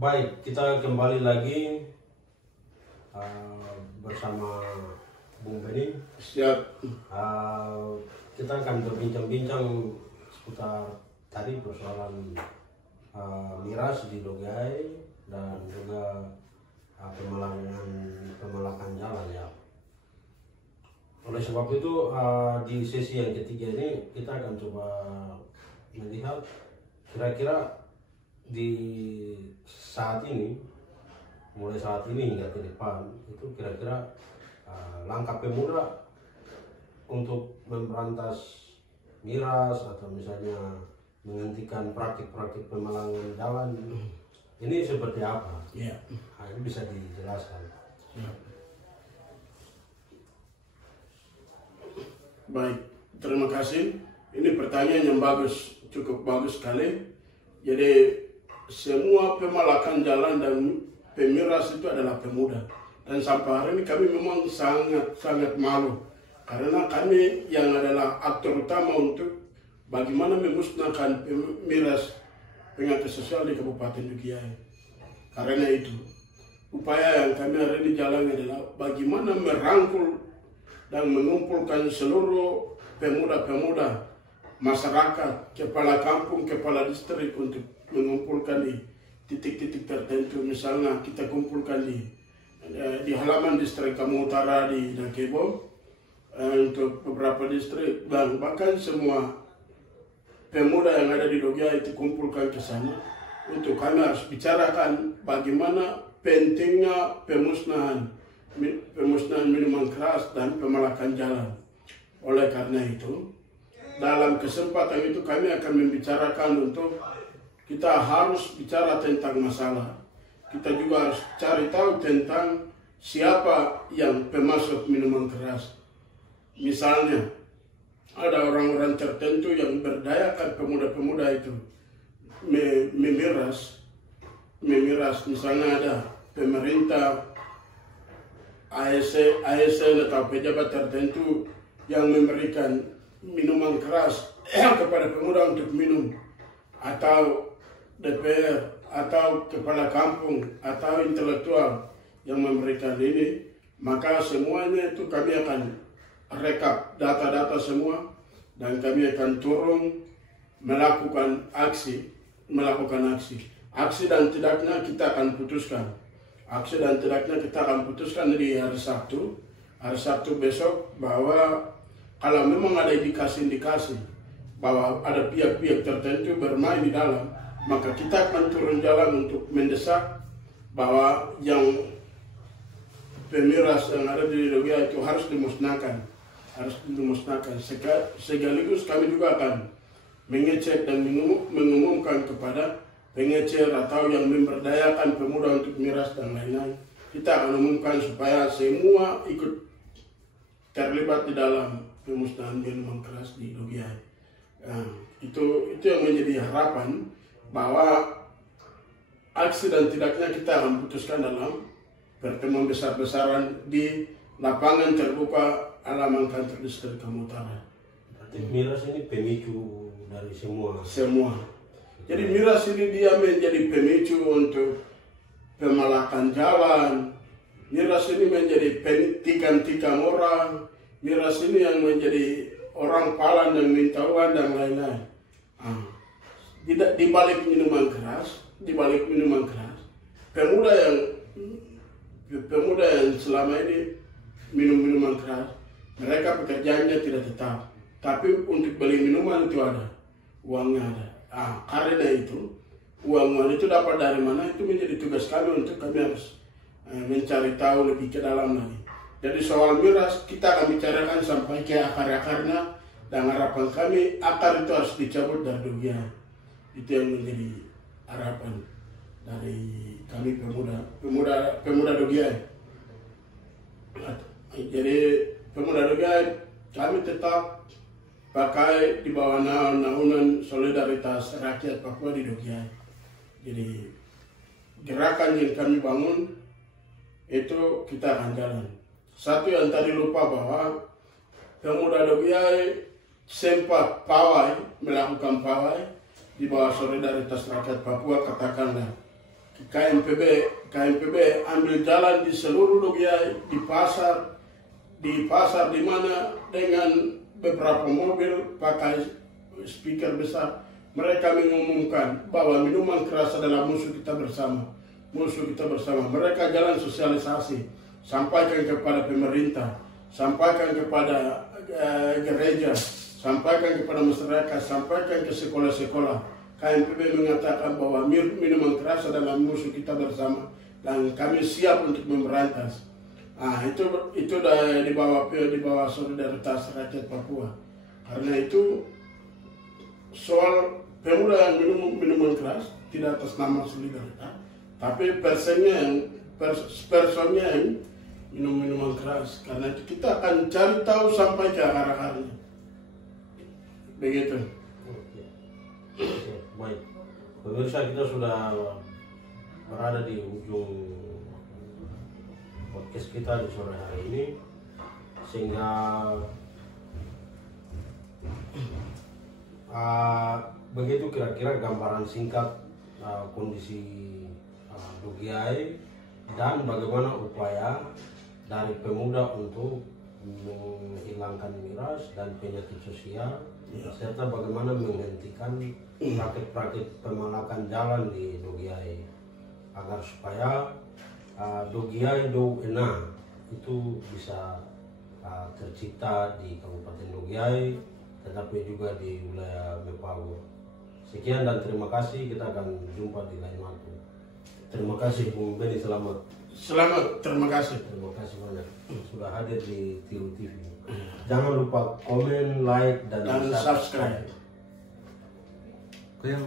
Baik, kita kembali lagi bersama Bung Beni. Siap. Kita akan berbincang-bincang seputar tadi persoalan miras di Dogai dan juga pemalakan jalan ya. Oleh sebab itu di sesi yang ketiga ini kita akan coba melihat kira-kira di saat ini, mulai saat ini hingga ke depan itu kira-kira langkah pemuda untuk memberantas miras atau misalnya menghentikan praktik-praktik pemalangan jalan ini seperti apa? Ya. Nah, ini bisa dijelaskan. Ya. Baik, terima kasih. Ini pertanyaan yang bagus, cukup bagus sekali. Jadi semua pemalakan jalan dan pemiras itu adalah pemuda. Dan sampai hari ini kami memang sangat malu. Karena kami yang adalah aktor utama untuk bagaimana memusnahkan miras pengganti sosial di Kabupaten Dogiai. Karena itu, upaya yang kami hari ini jalan adalah bagaimana merangkul dan mengumpulkan seluruh pemuda-pemuda masyarakat, kepala kampung, kepala distrik untuk mengumpulkan di titik-titik tertentu. Misalnya kita kumpulkan di halaman distrik Kamu Utara di Dakebo, untuk beberapa distrik, dan bahkan semua pemuda yang ada di Dogiai itu kumpulkan ke sana untuk kami harus bicarakan bagaimana pentingnya pemusnahan minuman keras dan pemalakan jalan. Oleh karena itu, dalam kesempatan itu kami akan membicarakan untuk kita harus bicara tentang masalah. Kita juga harus cari tahu tentang siapa yang pemasok minuman keras. Misalnya, ada orang-orang tertentu yang berdayakan pemuda-pemuda itu memiras. Misalnya ada pemerintah, ASN atau pejabat tertentu yang memberikan minuman keras kepada pemuda untuk minum, atau DPR, atau kepala kampung, atau intelektual yang memberikan ini, maka semuanya itu kami akan rekap data-data semua dan kami akan turun melakukan aksi. Aksi dan tidaknya kita akan putuskan. Aksi dan tidaknya kita akan putuskan di hari Sabtu besok, bahwa kalau memang ada indikasi bahwa ada pihak-pihak tertentu bermain di dalam, maka kita akan turun jalan untuk mendesak bahwa yang pemiras yang ada di Dogiai itu harus dimusnahkan. Sekaligus kami juga akan mengecek dan mengumumkan kepada pengecer atau yang memberdayakan pemuda untuk miras dan lain-lain. Kita akan umumkan supaya semua ikut terlibat di dalam pemusnahan minuman keras di Dogiai. Itu yang menjadi harapan, bahwa aksi dan tidaknya kita akan putuskan dalam pertemuan besar-besaran di lapangan terbuka halaman kantor distrik Kamu Utara. Miras ini pemicu dari semua. Jadi miras ini dia menjadi pemicu untuk pemalakan jalan. Miras ini menjadi tikam orang. Miras ini yang menjadi orang palan dan minta uang dan lain-lain. Di balik minuman keras, pemuda yang selama ini minum minuman keras, mereka pekerjaannya tidak tetap, tapi untuk beli minuman itu ada, uangnya ada. Karena itu uang itu dapat dari mana, itu menjadi tugas kami untuk kami harus mencari tahu lebih ke dalam lagi. Jadi soal miras kita akan bicarakan sampai ke akar-akarnya, dan harapan kami akar itu harus dicabut dari Dogiai. Itu yang menjadi harapan dari kami pemuda Dogiai. Jadi pemuda Dogiai kami tetap pakai di bawah naungan solidaritas rakyat Papua di Dogiai. Jadi gerakan yang kami bangun itu kita akan jalan. Satu yang tadi lupa, bahwa pemuda Dogiai sempat melakukan pawai di bawah solidaritas rakyat Papua, katakanlah KMPB ambil jalan di seluruh Dogiai, di pasar di mana dengan beberapa mobil pakai speaker besar, mereka mengumumkan bahwa minuman keras adalah musuh kita bersama. Mereka jalan sosialisasi, sampaikan kepada pemerintah, sampaikan kepada gereja, sampaikan kepada masyarakat, sampaikan ke sekolah-sekolah. KMPB mengatakan bahwa minuman keras adalah musuh kita bersama dan kami siap untuk memberantas. Itu di bawah solidaritas rakyat Papua. Karena itu soal pemuda yang minum minuman keras tidak atas nama solidaritas, tapi personnya yang minum minuman keras. Karena itu kita akan cari tahu sampai ke akar-akarnya. Begitu. Oke, baik. Pemirsa, kita sudah berada di ujung podcast kita di sore hari ini, sehingga begitu kira-kira gambaran singkat kondisi Dogiai dan bagaimana upaya dari pemuda untuk menghilangkan miras dan penyakit sosial, serta bagaimana menghentikan praktik-praktik pemalakan jalan di Dogiai agar supaya Dogiai Do Ena itu bisa tercipta di Kabupaten Dogiai, tetapi juga di wilayah Mepago. Sekian dan terima kasih, kita akan jumpa di lain waktu. Terima kasih Bung Benny, selamat. Terima kasih. Terima kasih banyak sudah hadir di Tiru TV. Jangan lupa komen, like, dan subscribe. Ya.